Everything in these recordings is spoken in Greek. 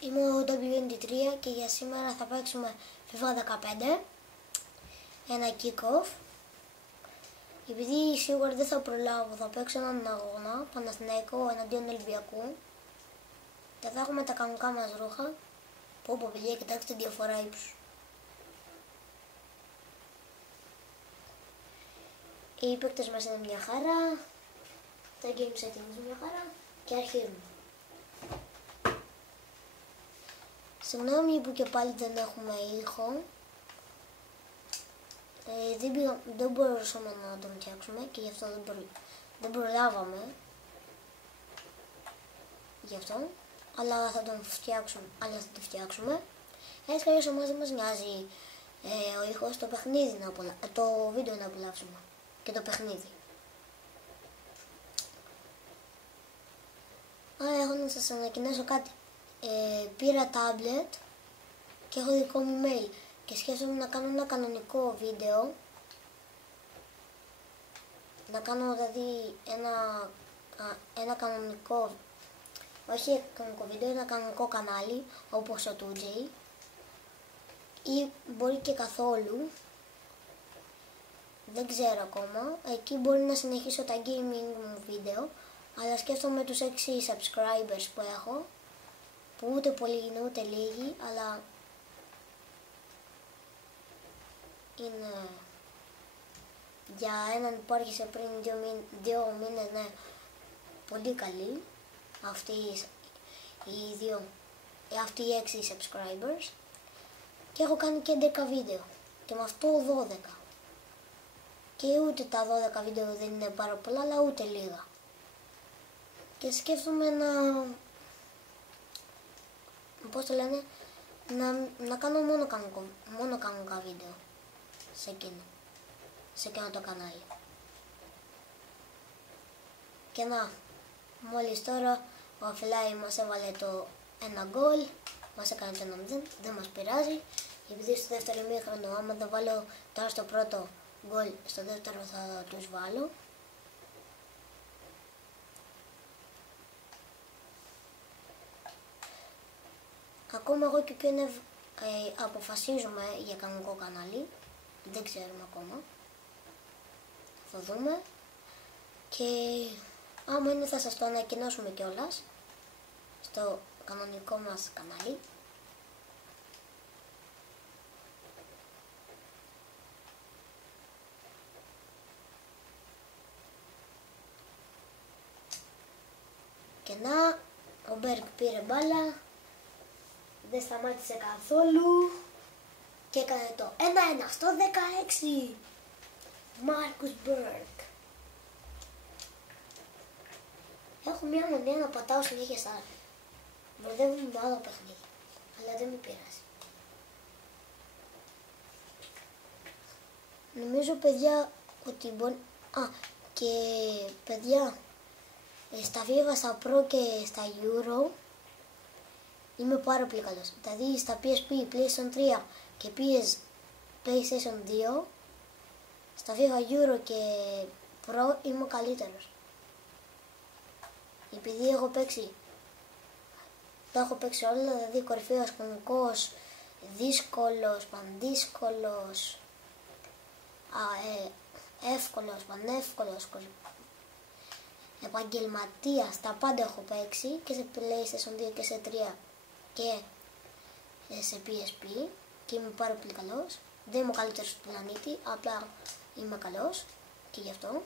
Είμαι ο WND3 και για σήμερα θα παίξουμε FIFA 15, ένα kick-off. Επειδή σίγουρα δεν θα προλάβω, θα παίξω έναν αγώνα, Παναθηναϊκό εναντίον Ολυμπιακού και θα έχουμε τα κανονικά μας ρούχα. Πω παιδιά, κοιτάξτε τη διαφορά ύψους. Οι παίκτες μας είναι μια χαρά, τα game settings μια χαρά και αρχίζουμε. Συγγνώμη που και πάλι δεν έχουμε ήχο, δεν μπορούσαμε να τον φτιάξουμε και γι' αυτό δεν προλάβαμε γι' αυτό, αλλά θα το φτιάξουμε. Έτσι καλώς εμάς δεν μας νοιάζει ο ήχος, το παιχνίδι το βίντεο να απολαύσουμε και το παιχνίδι. Άρα έχω να σας ανακοινώσω κάτι. Πήρα tablet και έχω δικό μου mail και σκέφτομαι να κάνω ένα κανονικό βίντεο, να κάνω δηλαδή ένα κανονικό, όχι κανονικό βίντεο, ένα κανονικό κανάλι όπως ο 2J ή μπορεί και καθόλου, δεν ξέρω ακόμα. Εκεί μπορεί να συνεχίσω τα gaming μου βίντεο, αλλά σκέφτομαι τους 6 subscribers που έχω, που ούτε πολλοί είναι ούτε λίγοι, αλλά είναι για έναν που άρχισε πριν 2 μήνες, ναι, πολύ καλή αυτοί οι 6 subscribers, και έχω κάνει και 11 βίντεο και με αυτό 12, και ούτε τα 12 βίντεο δεν είναι πάρα πολλά αλλά ούτε λίγα, και σκέφτομαι να κάνω μόνο κανονικά βίντεο σε εκείνο το κανάλι. Και μόλις τώρα ο Αφιλάη μας έβαλε το ένα γκολ, μας έκανε το 1-0, δεν μας πειράζει, επειδή στο δεύτερο ημίχρονο, άμα δεν βάλω τώρα στο πρώτο γκολ, στο δεύτερο θα τους βάλω. Ακόμα εγώ και ο Κιόνευ αποφασίζουμε για κανονικό κανάλι, δεν ξέρουμε ακόμα, θα δούμε, και άμα είναι θα σας το ανακοινώσουμε κιόλας στο κανονικό μας κανάλι. Και ο Μπέργκ πήρε μπάλα, δεν σταμάτησε καθόλου και έκανε το 1-1 στο 16. Μάρκους Μπέργκ. Έχω μια μανία να πατάω συνέχεια στα μπερδεύομαι με άλλο παιχνίδι, αλλά δεν με πειράζει. Νομίζω παιδιά ότι μπορεί... και παιδιά, στα FIFA, στα Pro και στα Euro είμαι πάρα πολύ καλός. Δηλαδή στα PSP, PlayStation 3 και PlayStation 2, στα FIFA, Euro και Pro είμαι ο καλύτερος. Επειδή τα έχω παίξει όλα, δηλαδή κορυφαίος, κανονικός, δύσκολος, πανδύσκολος, εύκολος, πανεύκολος, επαγγελματίας, τα πάντα έχω παίξει και σε PlayStation 2 και σε 3 και σε PSP και είμαι πάρα πολύ καλός. Δεν είμαι ο καλύτερος του πλανήτη, απλά είμαι καλός και γι' αυτό.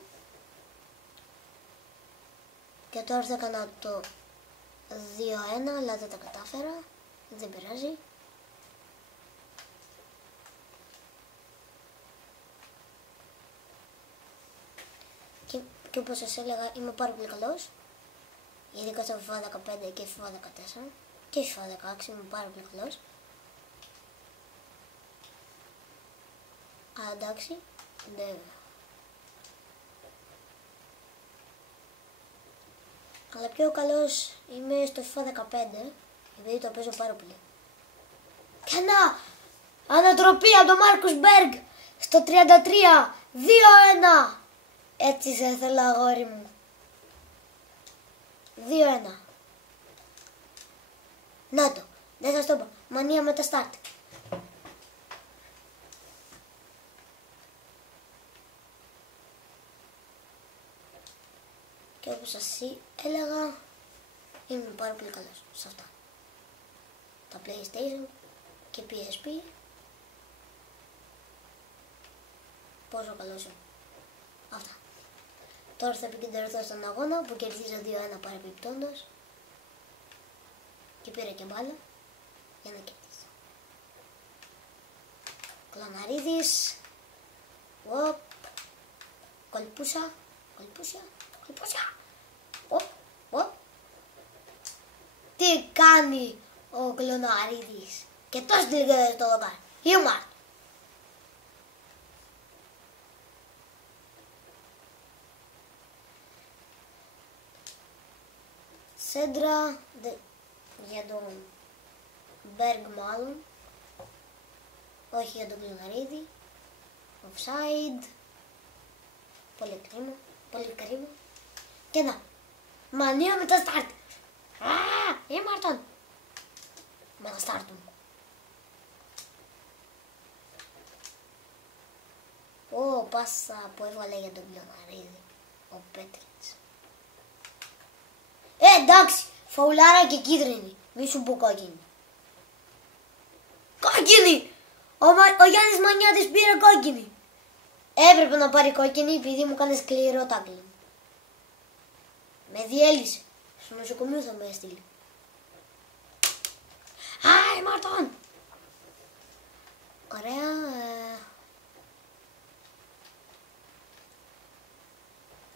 Και τώρα θα έκανα το 2-1, αλλά δεν τα κατάφερα, δεν πειράζει. Και όπως σας έλεγα, είμαι πάρα πολύ καλός, ειδικά στο FIFA 15 και FIFA 14 και FIFA 16 είμαι πάρα πολύ καλός. Αλλά εντάξει, αλλά πιο καλός είμαι στο FIFA 15, επειδή το παίζω πάρα πολύ. Και ανατροπή από τον Μάρκους Μπέργκ στο 33, 2-1. Έτσι σε θέλω αγόρι μου. 2-1. Να το. Δεν σας το είπα. Μανία με τα start. Και όπως σας έλεγα, είμαι πάρα πολύ καλός σε αυτά. Τα PlayStation και PSP. Πόσο καλός είμαι. Αυτά. Τώρα θα επικεντρωθώ στον αγώνα που κερδίζω 2-1 παρεμπιπτόντως. Και πήρα και μπάλα για να κερδίσω. Κλωναρίδης. Οπ. Κολπούσα. Οπ. Τι κάνει ο Κλωναρίδης. Και τόσο τελικά το δοκάρι. Humor. Σέντρα για τον Μπέργκ μάλλον. Όχι για τον Κλωναρίδη. Offside. Πολύ κρίμα. Και να. Μανία με τα start. Η Μάρτον. Με τα start μου. Πάσα που έβαλε για τον Κλωναρίδη. Ο Πέτριτς. Εντάξει. Φαουλάρα και κίτρινη. Μη σου πω κόκκινη. Κόκκινη! Ο Γιάννης Μανιάτης πήρε κόκκινη. Έπρεπε να πάρει κόκκινη επειδή μου κάνει σκληρό τάκλινγκ. Με διέλυσε. Στο νοσοκομείο θα με έστειλε. Άι Μάρτον!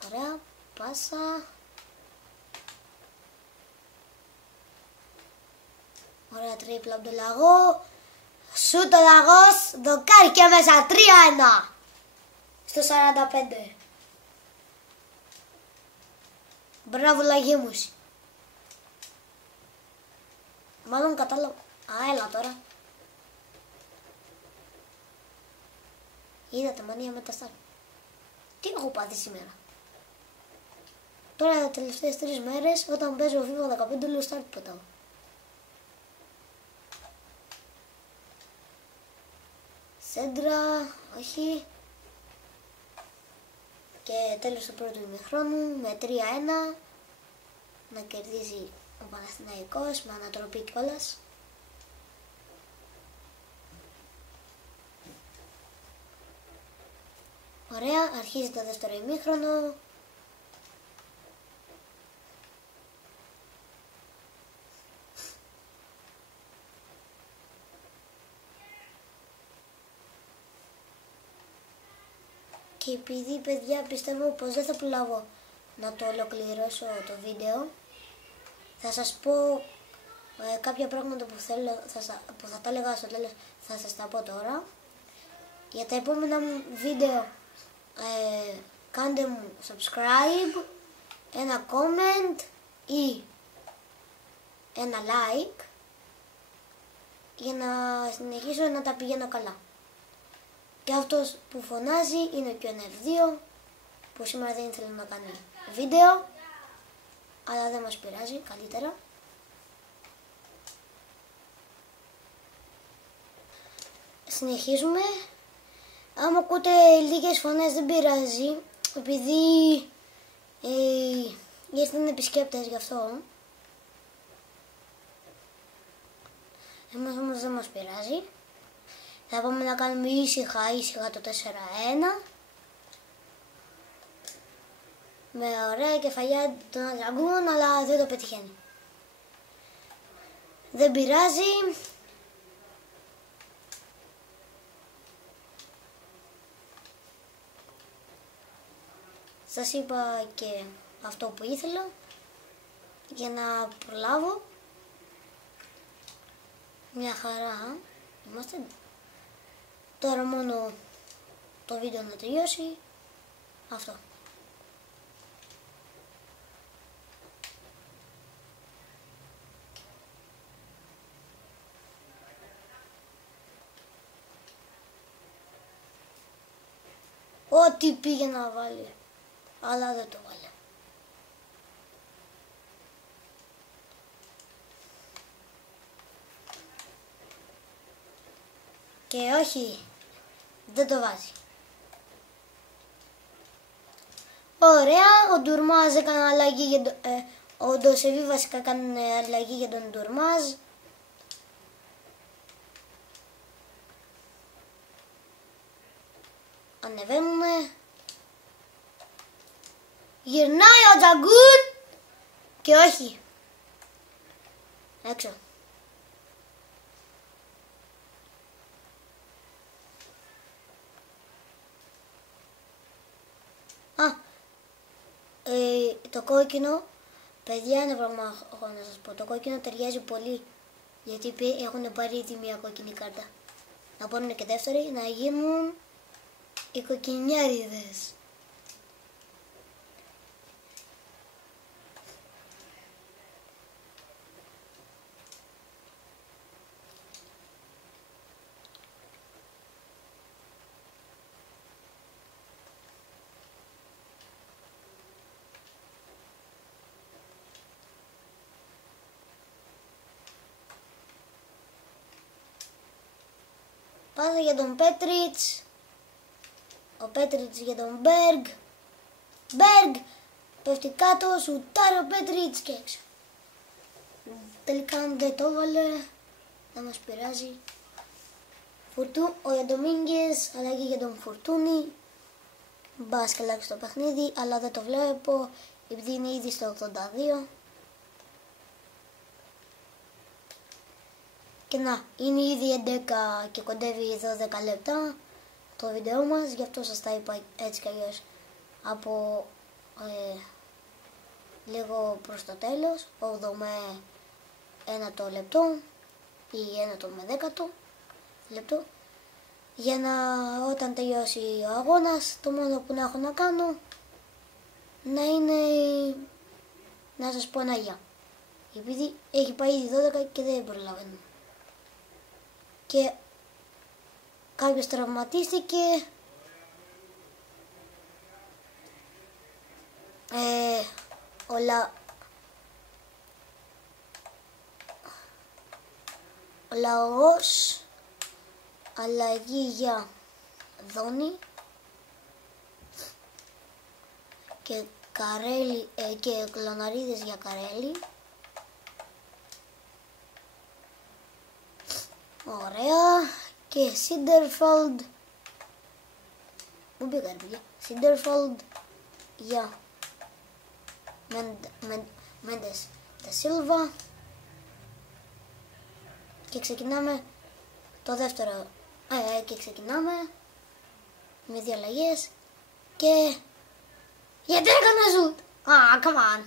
Ωραία πάσα. Ωραία τρίπλα από τον Λαγό. Σούτ ο Λαγός. Δοκάρι και μέσα. 3-1. Στο 45. Μπράβο Λαγίμους. Μάλλον κατάλαβα. Έλα τώρα. Είδατε μανία με τα στάρ. Τι έχω πάθει σήμερα. Τώρα τα τελευταίες 3 μέρες όταν παίζω FIFA 15 λέω start πετάω. Σέντρα, όχι. Και τέλος του πρώτου ημιχρόνου με 3-1 να κερδίζει ο Παναθηναϊκός με ανατροπή κιόλας. Ωραία, αρχίζει το δεύτερο ημίχρονο. Και επειδή παιδιά πιστεύω πως δεν θα προλάβω να το ολοκληρώσω το βίντεο, θα σας πω κάποια πράγματα που θέλω, που θα τα έλεγα στο τέλος, θα σας τα πω τώρα. Για τα επόμενα βίντεο κάντε μου subscribe, ένα comment ή ένα like για να συνεχίσω να τα πηγαίνω καλά. Και αυτός που φωνάζει είναι ο QNF2 που σήμερα δεν ήθελε να κάνει βίντεο, αλλά δεν μας πειράζει, καλύτερα. Συνεχίζουμε. Άμα ακούτε λίγες φωνές δεν πειράζει, επειδή ήρθαν επισκέπτες γι' αυτό. Εμάς όμως δεν μας πειράζει. Θα πάμε να κάνουμε ήσυχα το 4-1. Με ωραία κεφαλιά των Αντραγκούν, αλλά δεν το πετυχαίνει. Δεν πειράζει. Σας είπα και αυτό που ήθελα για να προλάβω. Μια χαρά είμαστε. Τώρα μόνο το βίντεο να τελειώσει. Αυτό. Ό,τι πήγε να βάλει, αλλά δεν το βάλε. Και όχι, δεν το βάζει. Ωραία, ο Ντουρμάζ έκανε αλλαγή για το... ο Ντοσεβί βασικά έκανε αλλαγή για τον Ντουρμάζ. Ανεβαίνουμε. Γυρνάει ο Τζαγκούν. Και όχι. Έξω. Το κόκκινο, παιδιά, ένα πράγμα έχω να σας πω. Το κόκκινο ταιριάζει πολύ. Γιατί έχουν πάρει ήδη μια κόκκινη κάρτα. Να πάρουν και δεύτερη, να γίνουν οι κοκκινιάριδες. Πάσα για τον Πέτριτς. Ο Πέτριτς για τον Μπέργκ. Μπέργκ πέφτει κάτω, σουτάρει ο Πέτριτς και έξω. Τελικά δεν το έβαλε. Δεν μας πειράζει. Ο Ντομίνγκες, αλλαγή για τον Φορτούνη. Μπας και αλλάξει το παιχνίδι, αλλά δεν το βλέπω επειδή είναι ήδη στο 82. Και να, είναι ήδη 11 και κοντεύει 12 λεπτά το βίντεο μας, γι' αυτό σας τα είπα έτσι κι αλλιώς από λίγο προς το τέλος, 8 με 1 λεπτό ή 1 με 10 λεπτό, για να όταν τελειώσει ο αγώνας το μόνο που να έχω να κάνω να είναι να σας πω ένα γεια, επειδή έχει πάει ήδη 12 και δεν προλαβαίνω. Και κάποιος τραυματίστηκε. Ο Λαός, αλλαγή για Δόνη και Καρέλη και Κλωναρίδες για Καρέλη. Ωραία. Και Σίντερφελντ. Πού πήγα, παιδιά? Σίντερφελντ για Μέντες Τα Σίλβα. Και ξεκινάμε το δεύτερο. Και ξεκινάμε με 2 αλλαγές. Και γιατί έκανα ζουτ? Come on.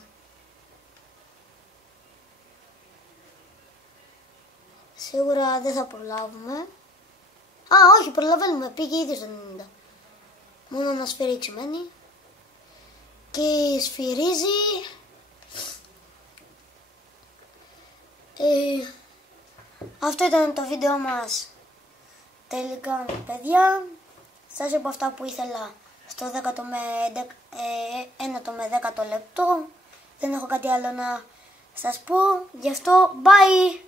Σίγουρα δεν θα προλάβουμε. Όχι, προλαβαίνουμε. Πήγε ήδη στο 90. Μόνο να σφυρίξει μένει. Και σφυρίζει. Αυτό ήταν το βίντεο μας. Τελικά, παιδιά, σας είπα αυτά που ήθελα στο 10ο με 10ο λεπτό. Δεν έχω κάτι άλλο να σας πω. Γι' αυτό, bye!